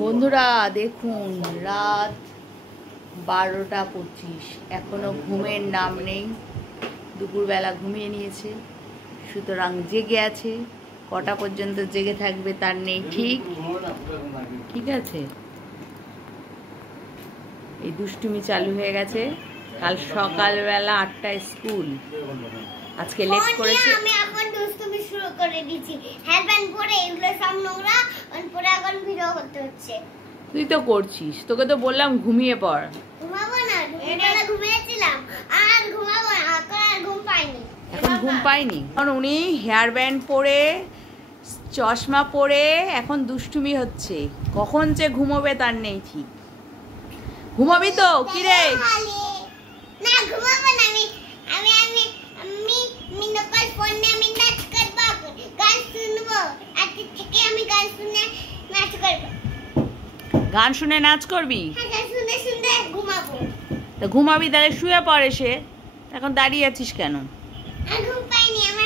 বন্ধুরা দেখুন, রাত 12টা 25, এখনো ঘুমের নাম নেই। দুপুরবেলা ঘুমিয়ে নিয়েছে, সুতরাং জেগে আছে। কটা পর্যন্ত জেগে থাকবে তার নেই ঠিক। ঠিক আছে, এই দুষ্টুমি চালু হয়ে গেছে। কাল সকালবেলা 8টায় স্কুল, আজকে লেট করেছে। আমি এখন দুষ্টুমি শুরু করে দিয়েছি। হেয়ারব্যান্ড পরে এগুলো সব নোংরা, পরে এখন ভিডিও করতে হচ্ছে। তুই তো করছিস, তোকে তো বললাম ঘুমিয়ে পড়। ঘুমাবো না, দুপুরবেলা ঘুমিয়েছিলাম, আর ঘুমাবো না, এখন আর ঘুম পাইনি। এখন ঘুম পাইনি কারণ উনি হেয়ার ব্যান্ড পরে চশমা পরে এখন দুষ্টুমি হচ্ছে। কখন যে ঘুমোবে তার নেই ঠিক। ঘুমাবি তো? কি রে? না ঘুমাবো না, আমি আমি আমি আমি মিনকাল ফোনে আমি নাচ করব, গান শুনবো। আজকে থেকে আমি গান শুনে নাচ করব। গান শুনে নাচ করবি? হ্যাঁ, গান শুনে শুনে ঘুমাবো। তা ঘুমাবি তাহলে শুয়ে পড়ে। সে এখন দাঁড়িয়ে আছিস কেন? আর ঘুম পাইনি আমার।